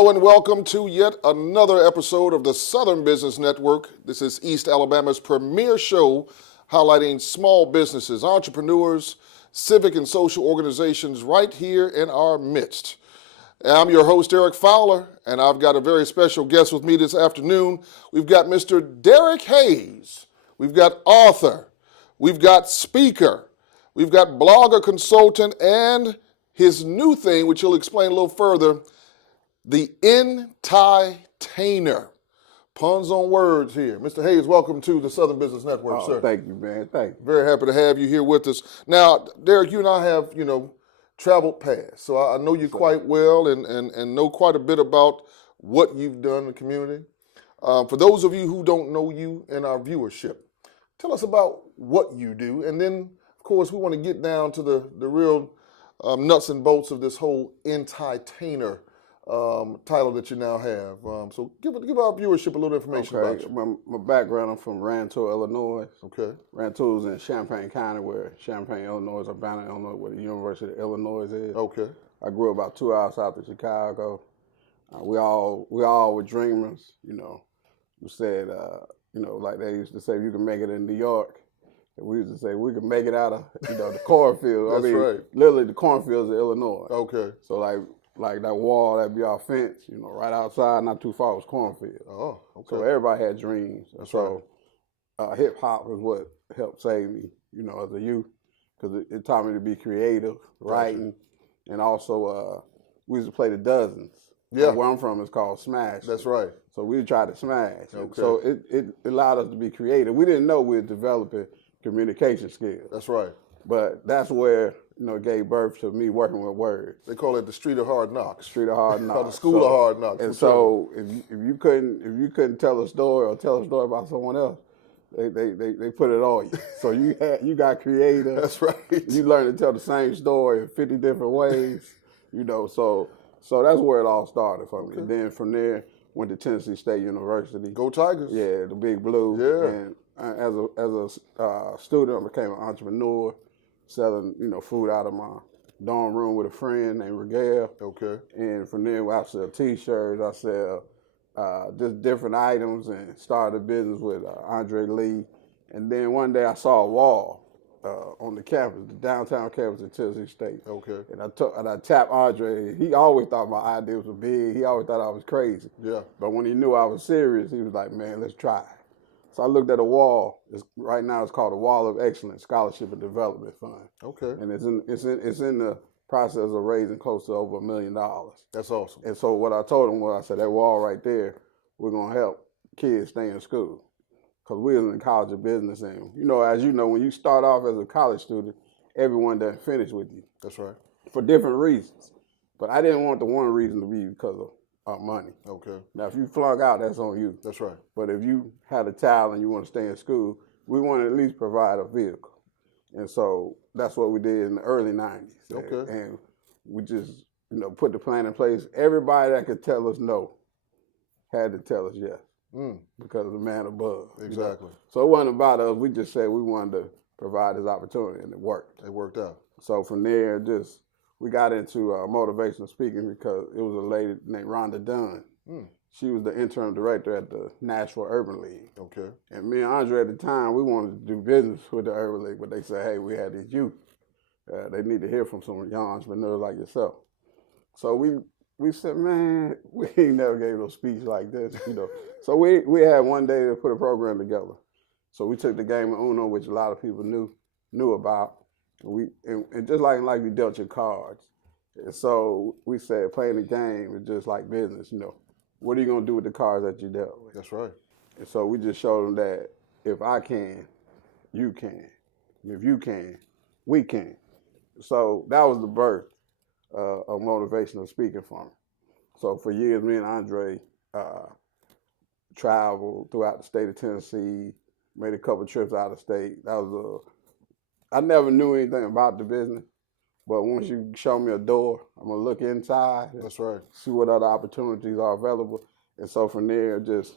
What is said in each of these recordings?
Hello and welcome to yet another episode of the Southern Business Network. This is East Alabama's premier show highlighting small businesses, entrepreneurs, civic and social organizations right here in our midst. I'm your host, Derrick Fowler, and I've got a very special guest with me this afternoon. We've got Mr. Derrick Hayes. We've got author. We've got speaker. We've got blogger consultant and his new thing, which he'll explain a little further, the entertainer. Puns on words here. Mr. Hayes, welcome to the Southern Business Network, sir. Thank you, man. Thank you. Very happy to have you here with us. Now, Derrick, you and I have, traveled past. So I know you quite well and know quite a bit about what you've done in the community. For those of you who don't know you and our viewership, tell us about what you do. And then, of course, we want to get down to the real nuts and bolts of this whole entertainer title that you now have. So give our viewership a little information about you. My background, I'm from Rantoul, Illinois. Okay. Rantoul's in Champaign County, where Champaign, Illinois, Urbana, Illinois, where the University of Illinois is. Okay. I grew up about 2 hours south of Chicago. We all were dreamers, We said, like they used to say, you can make it in New York. And we used to say, we can make it out of, the cornfield. Right. Literally the cornfields of Illinois. Okay. So like that wall, that'd be our fence, right outside, not too far was cornfield. Oh, okay. So everybody had dreams. That's so hip hop was what helped save me, as a youth, because it taught me to be creative, writing, and also we used to play the dozens. Yeah. Where I'm from is called Smash. That's right. So we tried to smash. Okay. So it allowed us to be creative. We didn't know we were developing communication skills. That's right. But that's where, it gave birth to me working with words. They call it the street of hard knocks. Street of hard knocks. Or the school of hard knocks. And so if you couldn't tell a story or tell a story about someone else, they put it on you. So you got creative. That's right. You learned to tell the same story in 50 different ways. So that's where it all started for me. Okay. And then from there went to Tennessee State University. Go Tigers. Yeah, the Big Blue. Yeah. And as a student, I became an entrepreneur, selling food out of my dorm room with a friend named Regal. Okay. And from there, I sell T-shirts, I sell just different items, and started a business with Andre Lee. And then one day I saw a wall on the campus, the downtown campus at Tennessee State. Okay. And I tapped Andre. He always thought my ideas were big. He always thought I was crazy. Yeah. But when he knew I was serious, he was like, man, let's try it. So I looked at a wall. Right now it's called the Wall of Excellence Scholarship and Development Fund. Okay. And it's in the process of raising close to over $1 million. That's awesome. And so what I told him was, I said, that wall right there, we're gonna help kids stay in school. Because we was in the College of Business, and as you know, when you start off as a college student, everyone doesn't finish with you. That's right. For different reasons. But I didn't want the one reason to be because of money. Okay. Now, if you flunk out, that's on you. That's right. But if you had a child and you want to stay in school, we want to at least provide a vehicle. And so that's what we did in the early 90s. Okay. And we just, put the plan in place. Everybody that could tell us no had to tell us yes. Because of the man above. Exactly. So it wasn't about us. We just said we wanted to provide this opportunity, and it worked. It worked out. So from there, we got into motivational speaking because it was a lady named Rhonda Dunn. She was the interim director at the Nashville Urban League. Okay. And me and Andre at the time, we wanted to do business with the Urban League, but they said, hey, we had these youth. They need to hear from some young entrepreneurs like yourself. So we said, man, we ain't never gave no speech like this, So we had one day to put a program together. So we took the game of Uno, which a lot of people knew about. And just like you dealt your cards. And so we said playing the game is just like business, What are you going to do with the cards that you dealt with? That's right. And so we just showed them that if I can, you can. If you can, we can. So that was the birth of motivational speaking for me. So for years, me and Andre traveled throughout the state of Tennessee, made a couple trips out of state. I never knew anything about the business, but once you show me a door, I'm gonna look inside. That's right. See what other opportunities are available. And so from there, just,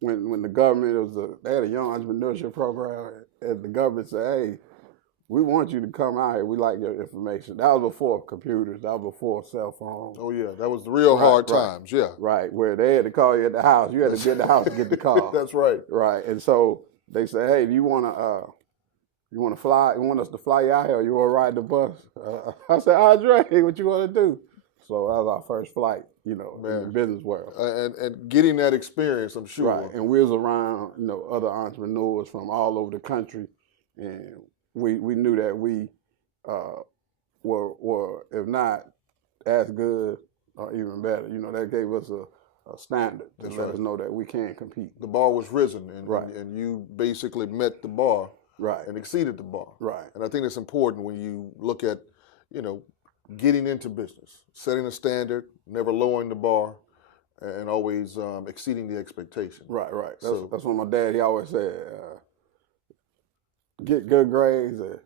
when the government they had a young entrepreneurship program, and the government said, hey, we want you to come out here. We like your information. That was before computers. That was before cell phones. Oh yeah, that was the real hard times. Yeah, Right, where they had to call you at the house. You had to be at the house to get the call. That's right. Right, and so they said, "Hey, do you want to fly? You want us to fly you out here? Or you want to ride the bus?" I said, "Andre, what you want to do?" So that was our first flight, in the business world. And getting that experience, I'm sure. Right, and we was around, other entrepreneurs from all over the country, and we knew that we were, if not as good or even better. That gave us a standard to let us know that we can compete. The bar was risen, and Right. and you basically met the bar, Right. and exceeded the bar. Right. And I think it's important when you look at, getting into business, setting a standard, never lowering the bar, and always exceeding the expectation. Right. So- That's what my dad, he always said, get good grades and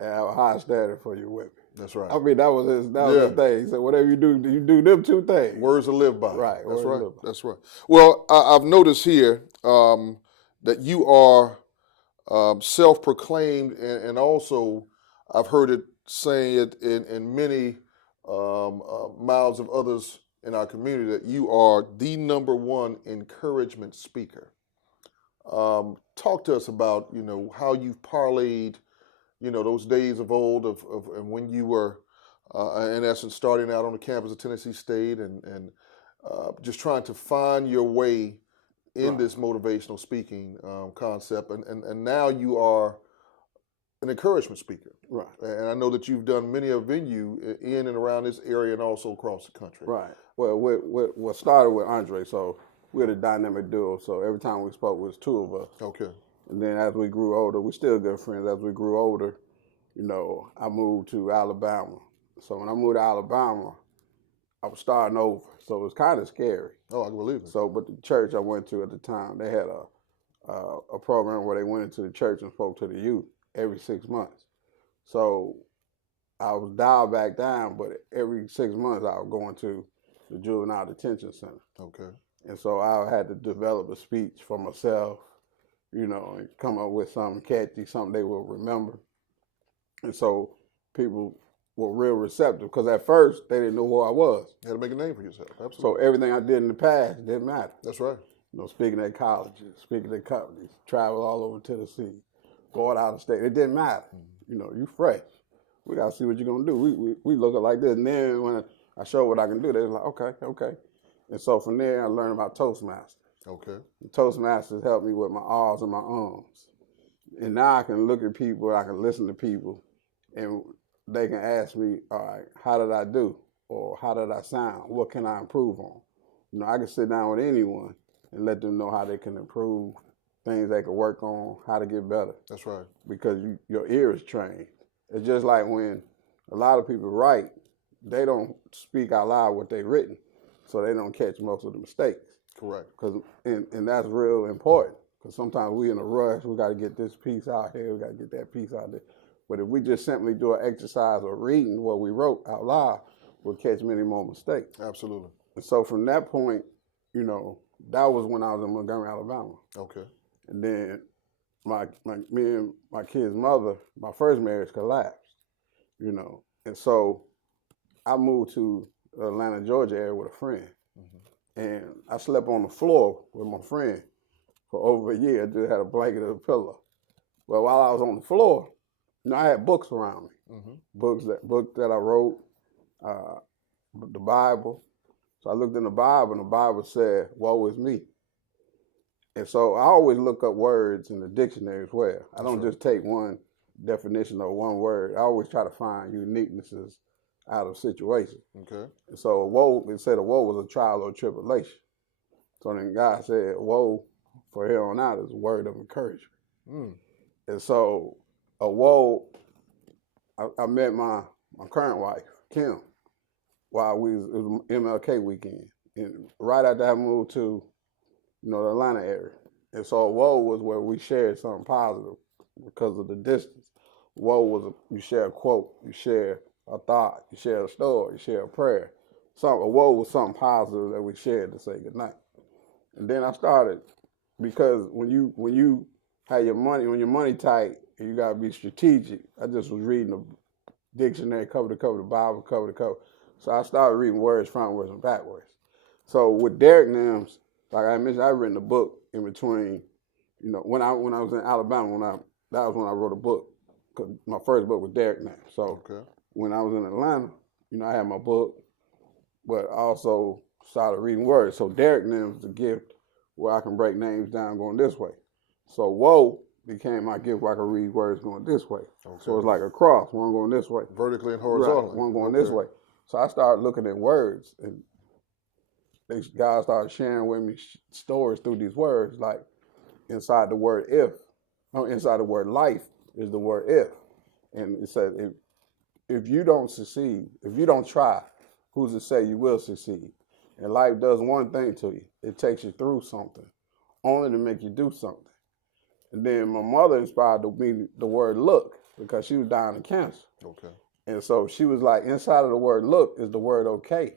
have a high standard for your women. That's right. I mean, that was his thing. He said, whatever you do them two things. Words to live by. Right, That's words to right. live by. That's right. Well, I've noticed here that you are self-proclaimed, and also I've heard it saying it in many mouths of others in our community that you are the #1 encouragement speaker. Talk to us about how you've parlayed those days of old of when you were in essence starting out on the campus of Tennessee State and just trying to find your way in Right. this motivational speaking concept, and now you are an encouragement speaker. Right. And I know that you've done many a venue in and around this area and also across the country. Right. Well, what started with Andre, so we're the dynamic duo, so every time we spoke, it was two of us. Okay. And then as we grew older, we still good friends. As we grew older, I moved to Alabama. So when I moved to Alabama, I was starting over. So it was kind of scary. Oh, I can believe it. So, but the church I went to at the time, they had a program where they went into the church and spoke to the youth every 6 months. So I was dialed back down, but every 6 months I was going to the juvenile detention center. Okay. And so I had to develop a speech for myself, and come up with something catchy, something they will remember. And so people were real receptive because at first they didn't know who I was. You had to make a name for yourself. Absolutely. So everything I did in the past didn't matter. That's right. Speaking at colleges, speaking at companies, travel all over Tennessee, going out of state, it didn't matter. You fresh. We got to see what you're going to do. We look at like this. And then when I show what I can do, they're like, okay. And so from there, I learned about Toastmasters. Okay. And Toastmasters helped me with my ahs and my ums. And now I can look at people, I can listen to people, and they can ask me, all right, how did I do? Or how did I sound? What can I improve on? I can sit down with anyone and let them know how they can improve, things they can work on, how to get better. That's right. Because your ear is trained. It's just like when a lot of people write, they don't speak out loud what they've written, so they don't catch most of the mistakes. Correct. And that's real important, because sometimes we in a rush, we got to get this piece out here, we got to get that piece out there. But if we just simply do an exercise of reading what we wrote out loud, we'll catch many more mistakes. Absolutely. And so from that point, that was when I was in Montgomery, Alabama. Okay. And then me and my kid's mother, my first marriage collapsed, And so I moved to the Atlanta, Georgia area with a friend. And I slept on the floor with my friend for over a year. I just had a blanket and a pillow. Well, while I was on the floor, I had books around me. Books that I wrote, the Bible. So I looked in the Bible, and the Bible said, "Woe is me." And so I always look up words in the dictionary as well. I don't just take one definition of one word. I always try to find uniquenesses out of situations. Okay. And so it said a woe was a trial or tribulation. So then God said, woe for here on out is a word of encouragement. And so a woe, I met my current wife, Kim, while it was MLK weekend. And right after I moved to the Atlanta area. And so woe was where we shared something positive because of the distance. Woe was you share a quote, you share a thought, you share a story, you share a prayer. A woe was something positive that we shared to say goodnight. And then I started, because when you have your money, when your money tight and you gotta be strategic. I just was reading the dictionary cover to cover, the Bible cover to cover. So I started reading words frontwards and backwards. So with Derrick names, like I mentioned, I've written a book in between. You know, when I was in Alabama, that was when I wrote a book. Cause my first book was Derrick names. So when I was in Atlanta, you know, I had my book, but I also started reading words. So Derrick names is a gift where I can break names down going this way. So whoa became my gift where I can read words going this way. So it's like a cross, one going this way. Vertically and horizontally. Right, one going this way. So I started looking at words, and these guys started sharing with me stories through these words, like inside the word inside the word life is the word if. And it said, if you don't succeed, if you don't try, who's to say you will succeed? And life does one thing to you. It takes you through something, only to make you do something. And then my mother inspired me the word look, because she was dying of cancer. And so she was like, inside of the word look is the word okay.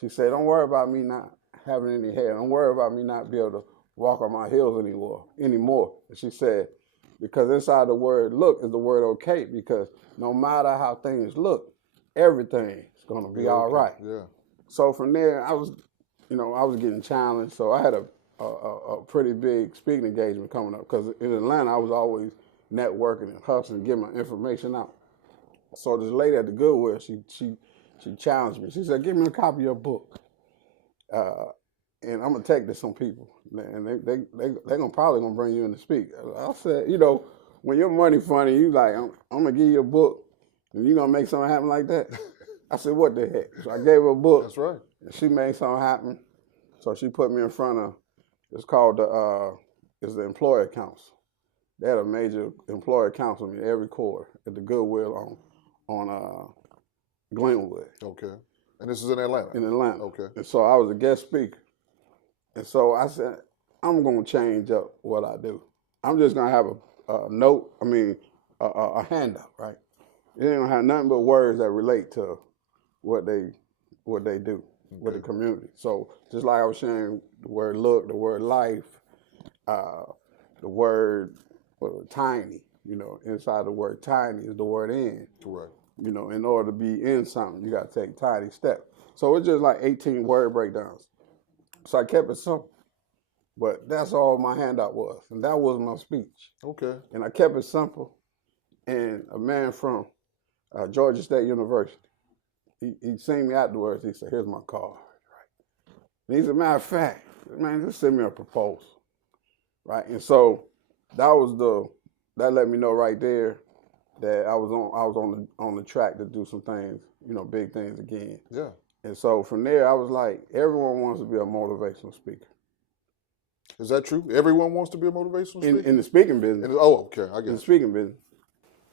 She said, don't worry about me not having any hair. Don't worry about me not being able to walk on my heels anymore. And she said, because inside the word look is the word okay, because no matter how things look, everything is going to be all right. So from there, I was getting challenged. So I had a pretty big speaking engagement coming up, because in Atlanta, I was always networking and hustling, getting my information out. So this lady at the Goodwill, she challenged me. She said, give me a copy of your book. And I'm gonna take this to some people, and they're probably gonna bring you in to speak. I said, you know, when your money funny, you like, I'm gonna give you a book, and you gonna make something happen like that? I said, what the heck? So I gave her a book. That's right. And she made something happen. So she put me in front of, it's called the Employer Council. They had a major employer council meeting every quarter at the Goodwill on Glenwood. And this is in Atlanta? In Atlanta. And so I was a guest speaker. And so I said, I'm going to change up what I do. I'm just going to have a handout, right? It ain't going to have nothing but words that relate to what they do with the community. So just like I was sharing the word look, the word life, the word tiny, you know, inside the word tiny is the word in. You know, in order to be in something, you got to take tiny steps. So it's just like 18 word breakdowns. So I kept it simple, but that's all my handout was, and that was my speech. And I kept it simple, and a man from Georgia State University, he seen me afterwards. He said, here's my card. And he said, matter of fact, man, just send me a proposal. Right? And so that let me know right there that I was on the track to do some things, you know, big things again. And so from there, I was like, everyone wants to be a motivational speaker. Is that true? Everyone wants to be a motivational speaker? In the speaking business. I get it. In the speaking business.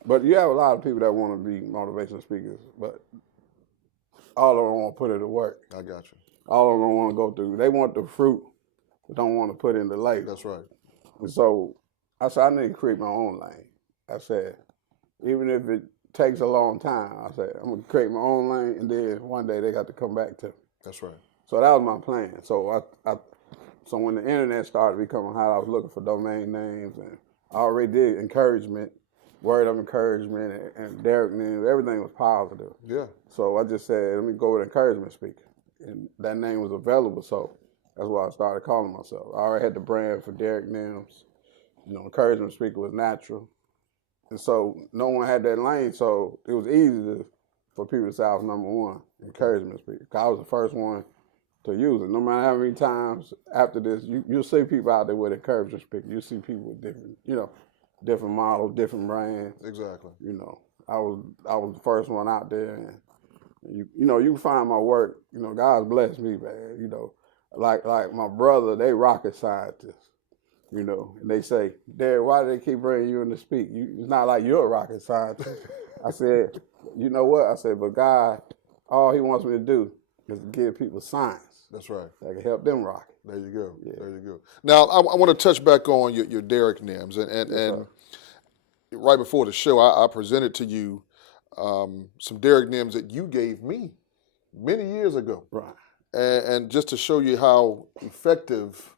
But you have a lot of people that want to be motivational speakers, but all of them want to put it to work. I got you. All of them want to go through. They want the fruit, but don't want to put in the labor. That's right. And so I said, I need to create my own lane. I said, even if it takes a long time, I said, I'm going to create my own lane, and then one day they got to come back to me. That's right. So that was my plan. So so when the internet started becoming hot, I was looking for domain names, and I already did encouragement, word of encouragement, and Derrick names. Everything was positive. So I just said, let me go with encouragement speaker. And that name was available, so that's why I started calling myself. I already had the brand for Derrick names. You know, encouragement speaker was natural. And so no one had that lane, so it was easy for people to say I was number one, encouragement speaker. 'Cause I was the first one to use it. No matter how many times after this, you'll see people out there with encouragement speaker. You'll see people with different models, different brands. You know, I was the first one out there, and you can find my work. You know, God's blessed me, man. You know, like my brother, they rocket scientists. You know, and they say, Derrick, why do they keep bringing you in to speak? It's not like you're a rocket scientist. I said, you know what? I said, but God, all he wants me to do is to give people science. That's right. That can help them rock. There you go. Yeah. There you go. Now, I want to touch back on your Derrick names. And right before the show, I presented to you some Derrick names that you gave me many years ago. Right. And just to show you how effective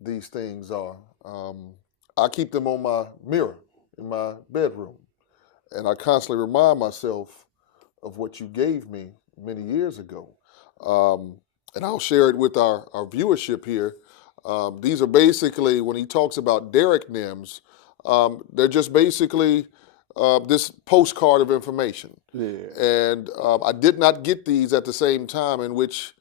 these things are, I keep them on my mirror in my bedroom. And I constantly remind myself of what you gave me many years ago. And I'll share it with our viewership here. These are basically, when he talks about Derrick Nims, they're just basically this postcard of information. Yeah. And I did not get these at the same time in which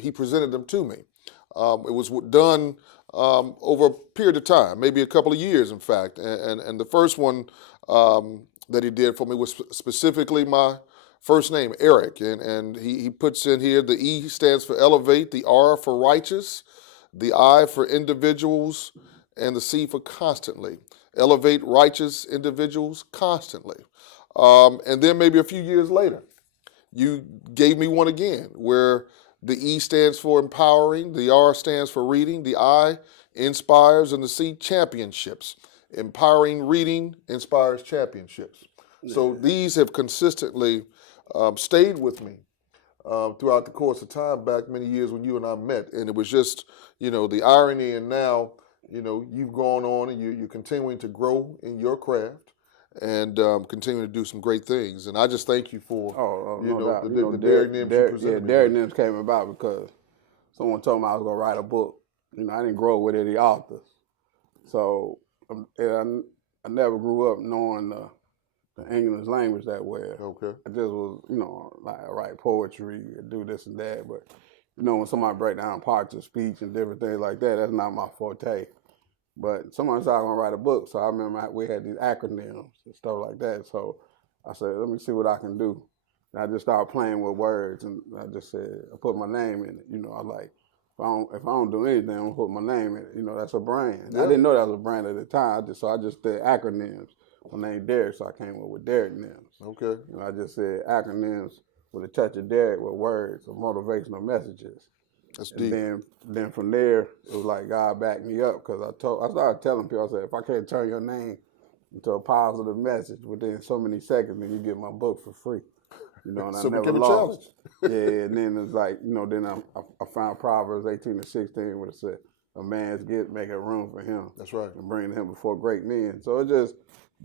he presented them to me. It was done over a period of time, maybe a couple of years, in fact. And the first one that he did for me was specifically my first name, Eric. And he puts in here the E stands for elevate, the R for righteous, the I for individuals, and the C for constantly. Elevate righteous individuals constantly. And then maybe a few years later, you gave me one again where the E stands for empowering, the R stands for reading, the I inspires, and the C championships. Empowering reading inspires championships. Yeah. So these have consistently stayed with me throughout the course of time back many years when you and I met. And it was just, the irony, and now, you've gone on and you're continuing to grow in your craft and continuing to do some great things. And I just thank you for, the Derrick Nims you presented me. Derrick Nims came about because someone told me I was going to write a book. I didn't grow up with any authors. So I never grew up knowing the English language that well. Okay. I just was, like I write poetry, do this and that. But, when somebody break down parts of speech and different things like that, that's not my forte. But someone said I was going to write a book, so I remember we had these acronyms and stuff like that. So I said, let me see what I can do. And I just started playing with words, and I just said, I put my name in it. I like, if I don't do anything, I'm going to put my name in it. That's a brand. Yeah. I didn't know that was a brand at the time, so I just did acronyms. My name Derrick, so I came up with Derrick Nims. Okay. I just said acronyms with a touch of Derrick with words of motivational messages. That's deep. And then from there, it was like God backed me up because I started telling people, I said, if I can't turn your name into a positive message within so many seconds, then you get my book for free. And so I never lost. Yeah, and then it's like, then I found Proverbs 18:16 where it said, a man's gift make a room for him. That's right. And bring him before great men. So it's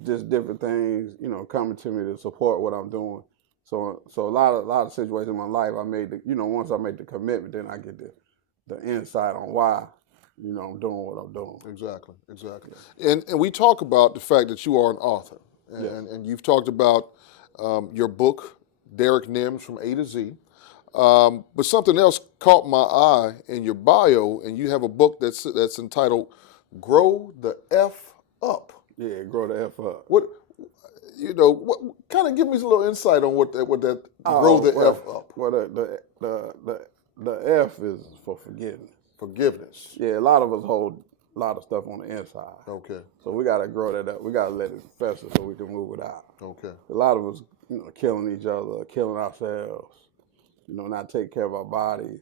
just different things, coming to me to support what I'm doing. So a lot of situations in my life, I made once I make the commitment, then I get the insight on why, I'm doing what I'm doing. Exactly. And we talk about the fact that you are an author, and you've talked about your book, Derrick Nims from A to Z. But something else caught my eye in your bio, and you have a book that's entitled "Grow the F Up." Yeah, grow the F up. What kind of give me a little insight on what that grow the F up. Well, the F is for forgiveness. Forgiveness. Yeah, a lot of us hold a lot of stuff on the inside. Okay. So we got to grow that up. We got to let it fester so we can move it out. Okay. A lot of us, killing each other, killing ourselves, not taking care of our bodies.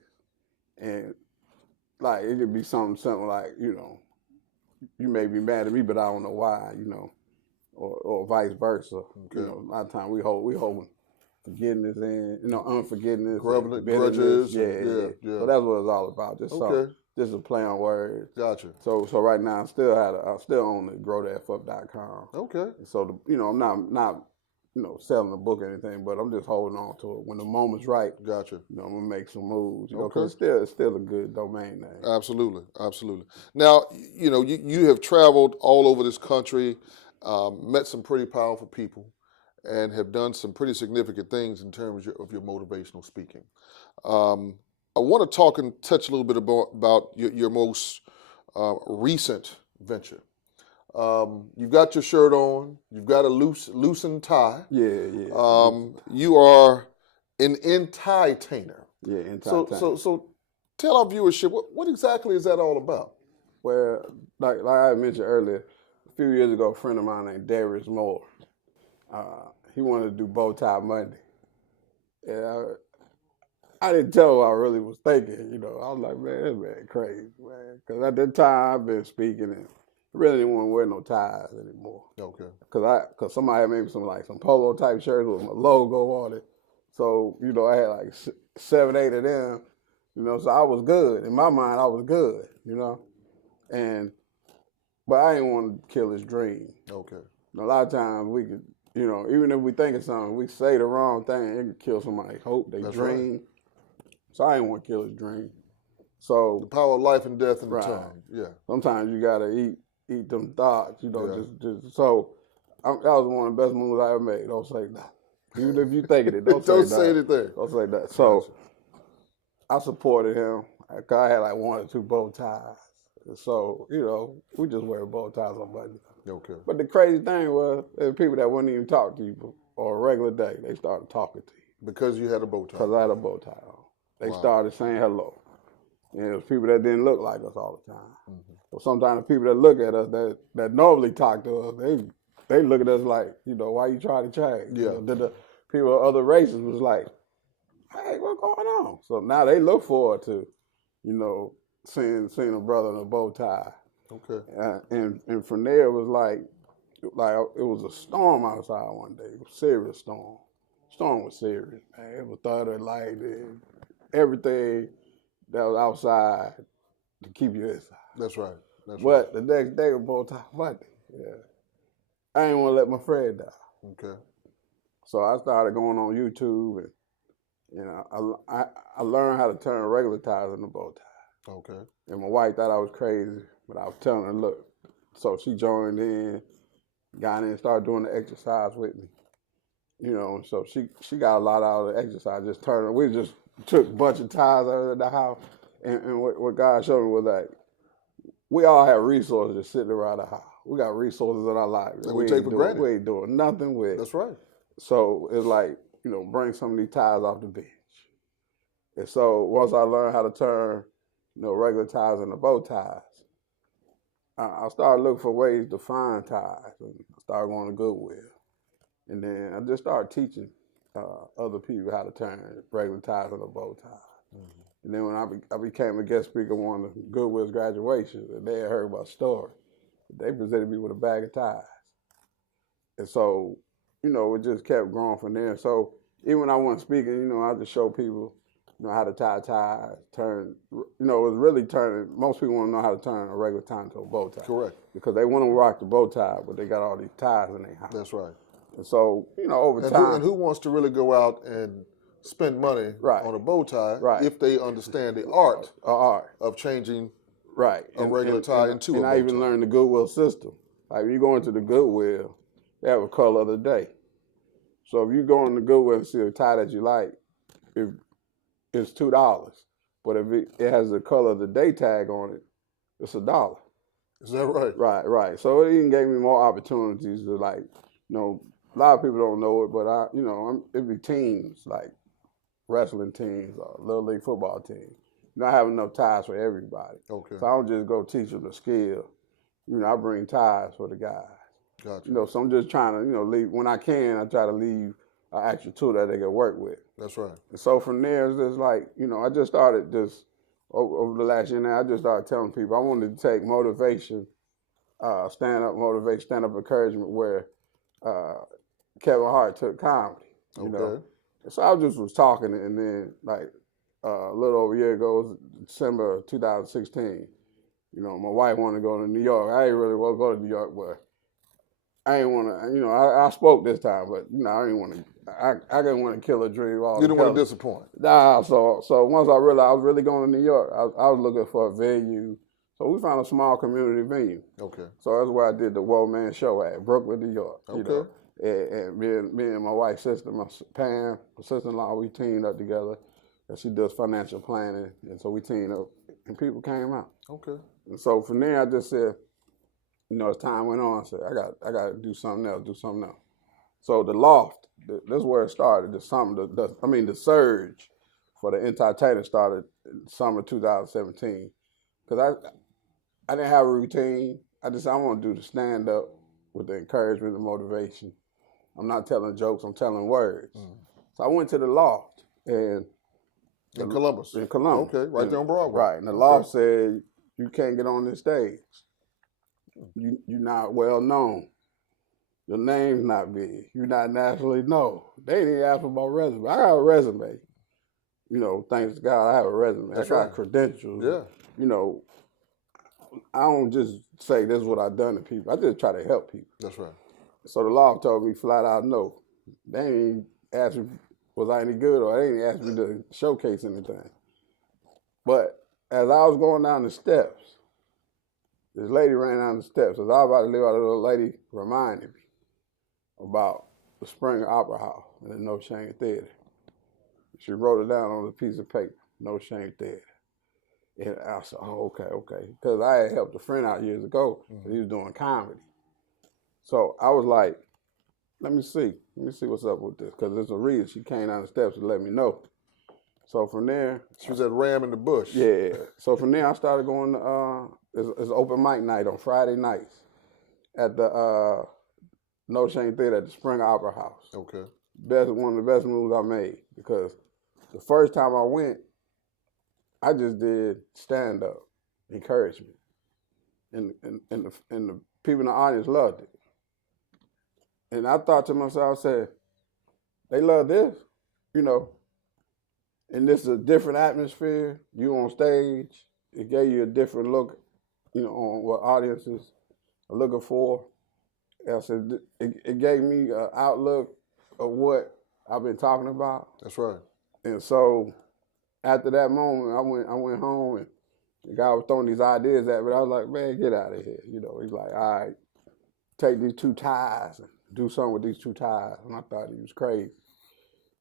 And like, it could be something like, you may be mad at me, but I don't know why, or vice versa. Okay. A lot of times we hold forgiveness and unforgiveness, grudges. Yeah. So that's what it's all about. Just a play on words. Gotcha. So right now I still own the growthefup.com. Okay. So I'm not selling a book or anything, but I'm just holding on to it. When the moment's right, gotcha. I'm gonna make some moves. Because it's still a good domain name. Absolutely. Now, you have traveled all over this country, met some pretty powerful people, and have done some pretty significant things in terms of your motivational speaking. I want to talk and touch a little bit about your most recent venture. You've got your shirt on. You've got a loosened tie. Yeah. You are an entertainer. Yeah, entertainer. So tell our viewership, what exactly is that all about? Well, like I mentioned earlier, a few years ago, a friend of mine named Derrick, he wanted to do Bow Tie Monday. And I didn't tell him what I really was thinking, I was like, man, this man crazy, man. Because at that time, I've been speaking and I really didn't want to wear no ties anymore. Okay. Because somebody had maybe some polo type shirts with my logo on it. So, I had like 7, 8 of them, so I was good. In my mind, I was good, But I didn't want to kill his dream. Okay. A lot of times we could, even if we think of something, we say the wrong thing, it could kill somebody's hope, their dream. Right. So I didn't want to kill his dream. So the power of life and death in the tongue. Yeah. Sometimes you gotta eat them thoughts, just so. That was one of the best moves I ever made. Don't say that. Even if you thinking it, don't say anything. Don't say that. So I supported him. I had like 1 or 2 bow ties. So, we just wear bow ties on buddy. Okay. But the crazy thing was, there were people that wouldn't even talk to you on a regular day. They started talking to you. Because you had a bow tie? Because I had a bow tie on. They started saying hello. And it was people that didn't look like us all the time. Mm-hmm. So sometimes the people that look at us, that normally talk to us, they look at us like, why you trying to change? Yeah. The people of other races was like, hey, what's going on? So now they look forward to, seeing a brother in a bow tie. Okay. And from there it was like it was a storm outside one day. It was a serious storm. Storm was serious, man. It was thunder, lightning, everything that was outside to keep you inside. That's right. But the next day was bow tie Monday. Yeah. I didn't want to let my friend die. Okay. So I started going on YouTube and I learned how to turn regular ties into bow tie. Okay. And my wife thought I was crazy, but I was telling her, look. So she joined in, got in, started doing the exercise with me. So she got a lot out of the exercise, just turning. We just took a bunch of ties out of the house. And what God showed me was like, we all have resources sitting around the house. We got resources in our lives. And we take for granted. We ain't doing nothing with it. That's right. So it's like, bring some of these ties off the bench. And so once I learned how to turn, regular ties into bow ties, I started looking for ways to find ties. And I started going to Goodwill. And then I just started teaching other people how to turn regular ties into bow ties. Mm-hmm. And then when I became a guest speaker at one of Goodwill's graduations, and they had heard my story, they presented me with a bag of ties. And so, it just kept growing from there. So even when I wasn't speaking, I just show people, how to tie ties, turn, it was really turning, most people want to know how to turn a regular tie into a bow tie. Correct. Because they want to rock the bow tie, but they got all these ties in their house. That's right. And so, over time. And who wants to really go out and spend money on a bow tie if they understand the art of changing a regular tie into a bow tie? And I even learned the Goodwill system. Like, when you go into the Goodwill, they have a color of the day. So if you go in the Goodwill and see a tie that you like, it's $2. But if it has the color of the day tag on it, it's $1. Is that right? Right. So it even gave me more opportunities to, like, a lot of people don't know it, but it'd be teams, like wrestling teams or Little League football teams. I have enough ties for everybody. Okay. So I don't just go teach them the skill. I bring ties for the guys. Gotcha. So I'm just trying to, leave. When I can, I try to leave an extra tool that they can work with. That's right. And so from there, it's just like, I just started over the last year now, I just started telling people I wanted to take motivation, stand-up encouragement where Kevin Hart took comedy. Okay. So I just was talking, and then like a little over a year ago, it was December of 2016. My wife wanted to go to New York. I didn't really want to go to New York, but I didn't want to. I spoke this time, but I didn't want to. I didn't want to kill a dream. You didn't want to disappoint. Nah. So once I realized I was really going to New York, I was looking for a venue. So we found a small community venue. Okay. So that's where I did the Whoa Man show at Brooklyn, New York. Okay. And me and my wife's sister, Pam, my sister-in-law, we teamed up together. And she does financial planning, and so we teamed up, and people came out. Okay. And so from there, I just said, as time went on, I said, I got to do something else. So the loft, that's where it started. The surge for the entertainer started in summer 2017. Because I didn't have a routine. I want to do the stand-up with the encouragement and motivation. I'm not telling jokes, I'm telling words. Mm. So I went to the loft. In Columbus? In Columbus. Okay, right there on Broadway. Right, and the loft said, you can't get on this stage. You're not well known. Your name's not big. You're not nationally known. They didn't ask for my resume. I got a resume. Thanks to God, I have a resume. That's I got right. credentials. Yeah. I don't just say this is what I've done to people. I just try to help people. That's right. So the law told me flat out no. They ain't even asked me was I any good, or they ain't asked me to showcase anything. But as I was going down the steps, this lady ran down the steps. As I was about to leave out, a little lady reminded me about the Spring Opera House and the No Shame Theater. She wrote it down on a piece of paper, No Shame Theater. And I said, oh, okay. Because I had helped a friend out years ago, and he was doing comedy. So I was like, let me see what's up with this. Because there's a reason she came down the steps to let me know. So from there. She was at Ram in the Bush. Yeah. So from there, I started going to, it's open mic night on Friday nights at the No Shame Theater at the Spring Opera House. Okay. One of the best moves I made, because the first time I went, I just did stand-up, encouragement. And the people in the audience loved it. And I thought to myself, I said, they love this, you know. And this is a different atmosphere. You on stage, it gave you a different look, you know, on what audiences are looking for. I said, it gave me an outlook of what I've been talking about. That's right. And so after that moment, I went home, and the guy was throwing these ideas at me. I was like, man, get out of here. You know, he's like, all right, take these 2 ties and do something with these 2 ties. And I thought he was crazy.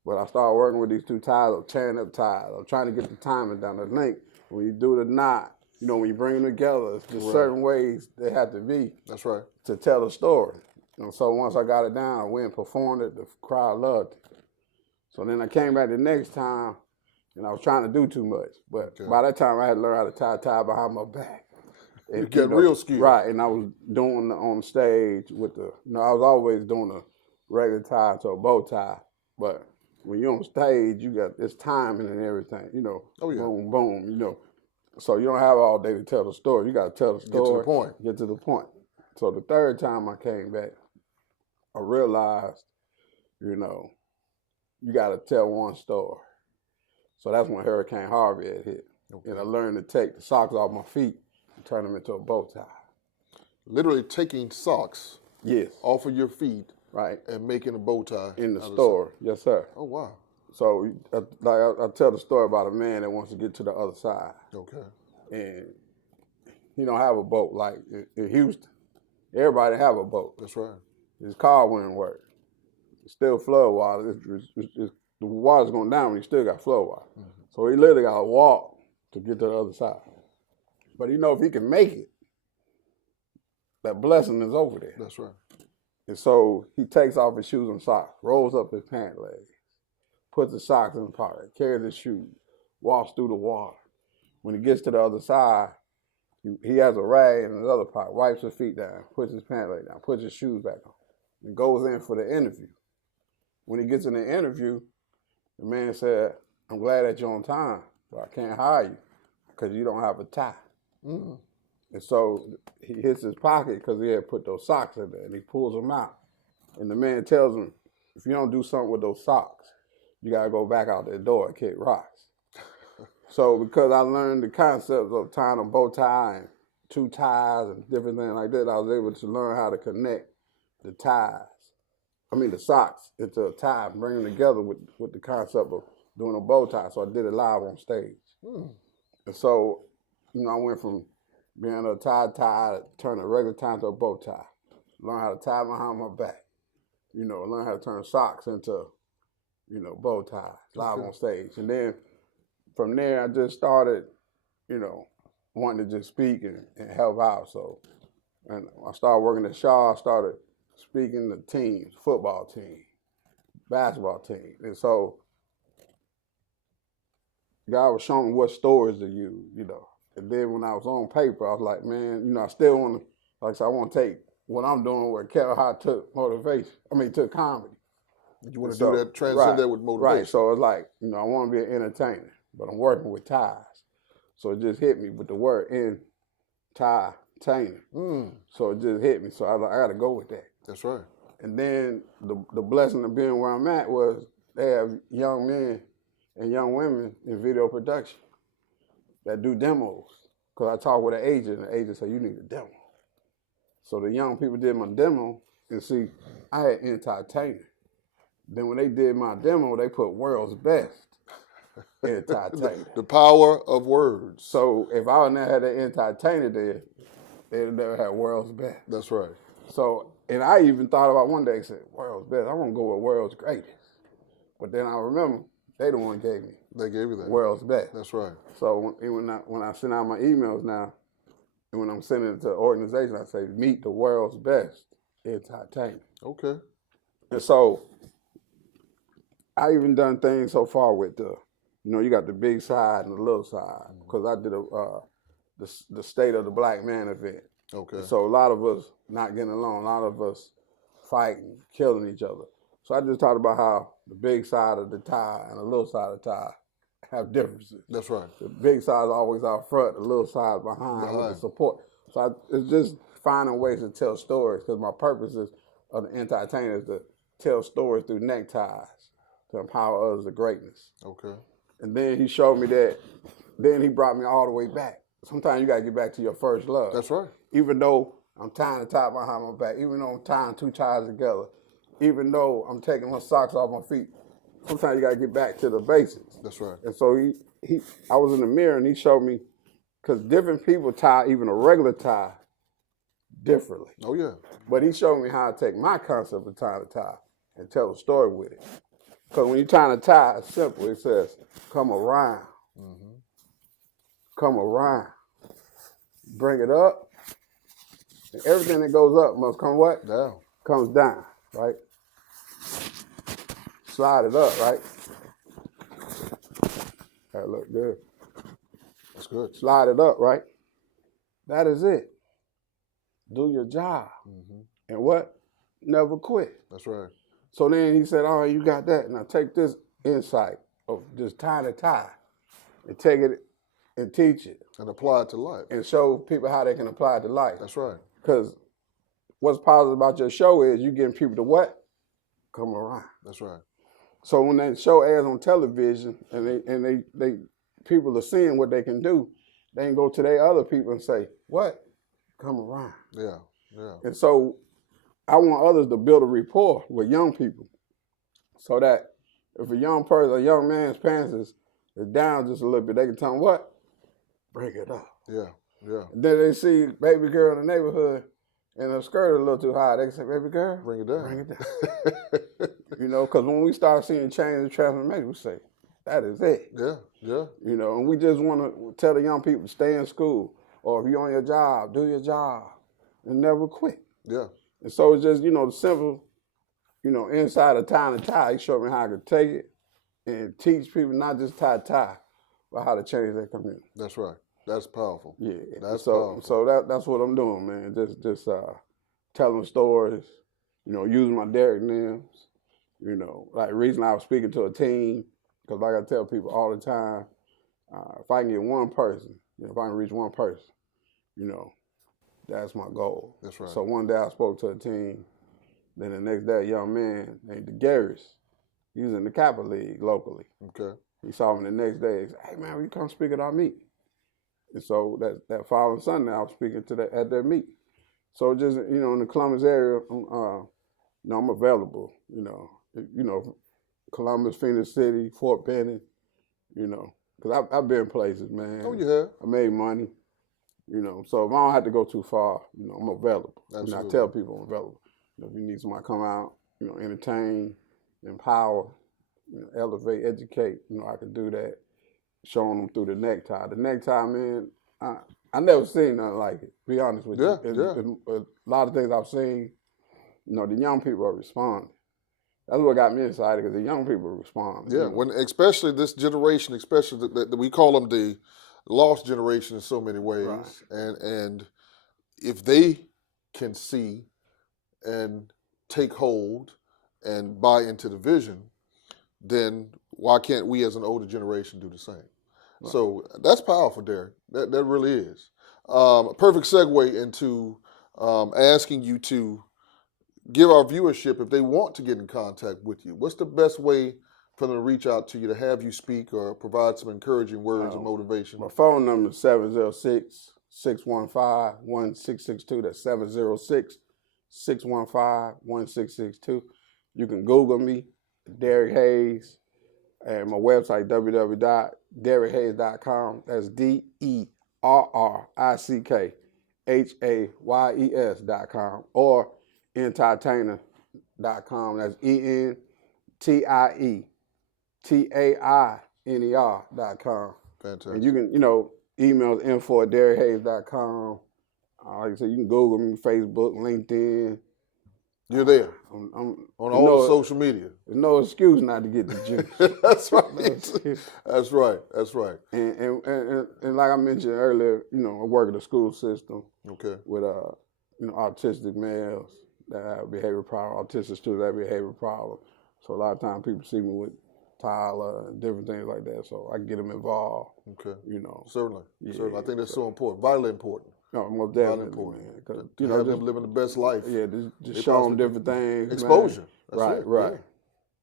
But I started working with these 2 ties, or tearing up ties. I'm trying to get the timing down. The link, when you do the knot, you know, when you bring them together, there's certain ways they have to be. That's right. To tell the story. And so once I got it down, I went and performed it. The crowd loved it. So then I came back the next time, and I was trying to do too much. But by that time, I had learned how to tie behind my back. And, you get real skilled. Right, and I was doing on stage with the, you know, I was always doing a regular tie to a bow tie. But when you're on stage, you got this timing and everything, you know. Oh, yeah. Boom, boom, you know. So you don't have all day to tell the story. You got to tell the story. Get to the point. Get to the point. So the third time I came back, I realized, you know, you got to tell one story. So that's when Hurricane Harvey had hit. Okay. And I learned to take the socks off my feet and turn them into a bow tie. Literally taking socks off of your feet, right, and making a bow tie. In the store. Yes, sir. Oh, wow. So I tell the story about a man that wants to get to the other side. Okay. And he don't have a boat. Like in Houston, everybody have a boat. That's right. His car wouldn't work. It's still flood water. The water's going down, but he still got flood water. Mm-hmm. So he literally got to walk to get to the other side. But you know, if he can make it, that blessing is over there. That's right. And so he takes off his shoes and socks, rolls up his pant legs, puts the socks in the pocket, carries his shoes, walks through the water. When he gets to the other side, he has a rag in his other pocket, wipes his feet down, puts his pant leg down, puts his shoes back on, and goes in for the interview. When he gets in the interview, the man said, I'm glad that you're on time, but I can't hire you because you don't have a tie. Mm-hmm. And so he hits his pocket because he had put those socks in there, and he pulls them out. And the man tells him, if you don't do something with those socks, you got to go back out that door and kick rocks. So because I learned the concepts of tying a bow tie and 2 ties and different things like that, I was able to learn how to connect the socks into a tie and bring them together with the concept of doing a bow tie. So I did it live on stage. Mm. And so, you know, I went from being a tie, turn a regular tie into a bow tie, learn how to tie behind my back, you know, learn how to turn socks into, you know, bow ties live on stage. And then from there, I just started, you know, wanting to just speak and help out. So, and I started working at Shaw. I started speaking to teams, football team, basketball team. And so, God was showing me what stories to use, you know. And then when I was on paper, I was like, man, you know, I still want to, like I said, I want to take what I'm doing where Kevin Hart took took comedy. You want to do that, transcend that with motivation. Right, so it's like, you know, I want to be an entertainer, but I'm working with ties. So it just hit me with the word entertainer. So it just hit me. So I was like, I got to go with that. That's right. And then the blessing of being where I'm at was they have young men and young women in video production that do demos. Because I talked with an agent, and the agent said, you need a demo. So the young people did my demo, And see, I had entertainer. Then when they did my demo, they put world's best entertainer. The power of words. So if I wouldn't have had that entertainer there, they'd have never had world's best. That's right. So, and I even thought about one day, said, world's best, I want to go with world's greatest. But then I remember, they the one gave me. They gave you that. World's best. That's right. So when I send out my emails now, and when I'm sending it to the organization, I say, meet the world's best entertainer. Okay. And so I even done things so far with you got the big side and the little side, because I did the State of the Black Man event. Okay. So a lot of us not getting along, a lot of us fighting, killing each other. So I just talked about how the big side of the tie and the little side of the tie have differences. That's right. The big side is always out front, the little side behind with the support. So it's just finding ways to tell stories, because my purpose is of the entertainer is to tell stories through neckties to empower others to greatness. Okay. And then he showed me that. Then he brought me all the way back. Sometimes you got to get back to your first love. That's right. Even though I'm tying a tie behind my back, even though I'm tying two ties together, even though I'm taking my socks off my feet, sometimes you got to get back to the basics. That's right. And so I was in the mirror and he showed me, because different people tie even a regular tie differently. Oh, yeah. But he showed me how to take my concept of tying a tie and tell a story with it. Because when you're tying a tie, it's simple. It says, come around. Mm-hmm. Come around. Bring it up. And everything that goes up must come what? Down. Comes down, right? Slide it up, right? That look good. That's good. Slide it up, right? That is it. Do your job. Mm-hmm. And what? Never quit. That's right. So then he said, all right, you got that. Now take this insight of just tying a tie and take it and teach it. And apply it to life. And show people how they can apply it to life. That's right. Because what's positive about your show is you getting people to what? Come around. That's right. So when that show airs on television and they people are seeing what they can do, they can go to their other people and say, what? Come around. Yeah, yeah. And so I want others to build a rapport with young people so that if a young man's pants is down just a little bit, they can tell him what? Bring it up. Yeah, yeah. And then they see baby girl in the neighborhood and her skirt is a little too high. They can say, baby girl, bring it down. Bring it down. Because when we start seeing change and transformation, we say, that is it. Yeah, yeah. And we just want to tell the young people to stay in school, or if you're on your job, do your job and never quit. Yeah. And so it's just, the simple, inside of tying a tie, he showed me how I could take it and teach people not just tie, but how to change their community. That's right. That's powerful. Yeah. That's powerful. So that's what I'm doing, man. Just telling stories, using my Derrick names, like the reason I was speaking to a team, because like I tell people all the time, if I can get one person, if I can reach one person, that's my goal. That's right. So one day I spoke to a team, then the next day a young man named DeGarris, he was in the Kappa League locally. Okay. He saw me the next day. He said, hey man, will you come speak at our meet? And so that following Sunday, I was speaking at their meet. So just, in the Columbus area, I'm available, Columbus, Phoenix City, Fort Benning, because I've been places, man. Oh, you have? I made money, so if I don't have to go too far, I'm available. Absolutely. I tell people I'm available. If you need somebody to come out, entertain, empower, elevate, educate, I can do that. Showing them through the necktie. The necktie, man, I never seen nothing like it, be honest with you. Yeah. A lot of things I've seen, the young people are responding. That's what got me excited, because the young people are responding. Yeah, when especially this generation, especially that we call them the lost generation in so many ways. Right. And if they can see and take hold and buy into the vision, then why can't we as an older generation do the same? Right. So that's powerful, Derrick. That really is. A perfect segue into asking you to give our viewership, if they want to get in contact with you, what's the best way for them to reach out to you, to have you speak or provide some encouraging words of motivation? My phone number is 706-615-1662. That's 615-1662. You can Google me, Derrick Hayes, and my website, www.derrickhayes.com. That's DerrickHayes.com, or entertainer.com. That's ENTIETAINER.com. Fantastic. And you can, email info@derrickhayes.com. Like I said, you can Google me, Facebook, LinkedIn. You're there I'm on all the social media. There's no excuse not to get the juice. That's right. That's right. That's right. And like I mentioned earlier, I work in the school system. Okay. With autistic males that have behavior problems, autistic students that have behavior problems. So a lot of times people see me with Tyler and different things like that. So I can get them involved. Okay. Certainly. Certainly. I think that's so important. Vitally important. No, most definitely, important. man. Because have them living the best life. Yeah, just show them different things. Exposure. Man. Right. Yeah.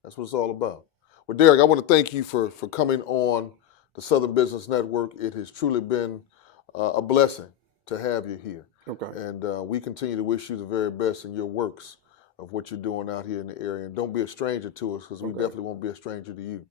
That's what it's all about. Well, Derrick, I want to thank you for coming on the Southern Business Network. It has truly been a blessing to have you here. Okay. And we continue to wish you the very best in your works of what you're doing out here in the area. And don't be a stranger to us, because we definitely won't be a stranger to you.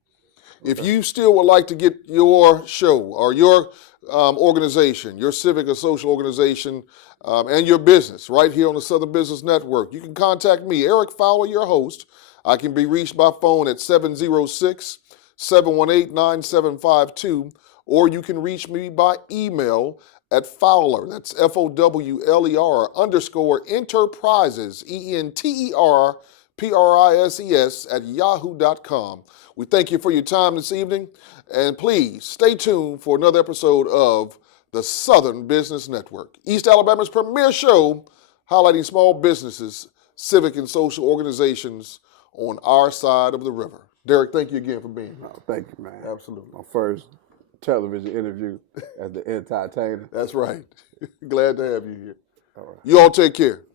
If you still would like to get your show or your organization, your civic or social organization, and your business right here on the Southern Business Network, you can contact me, Eric Fowler, your host. I can be reached by phone at 706-718-9752, or you can reach me by email at Fowler, that's FOWLER _enterprises, ENTERPRISES @yahoo.com. We thank you for your time this evening, and please stay tuned for another episode of the Southern Business Network, East Alabama's premier show highlighting small businesses, civic and social organizations on our side of the river. Derrick, thank you again for being here. Oh, thank you, man. Absolutely. My first television interview as the entertainer. That's right. Glad to have you here. All right. You all take care.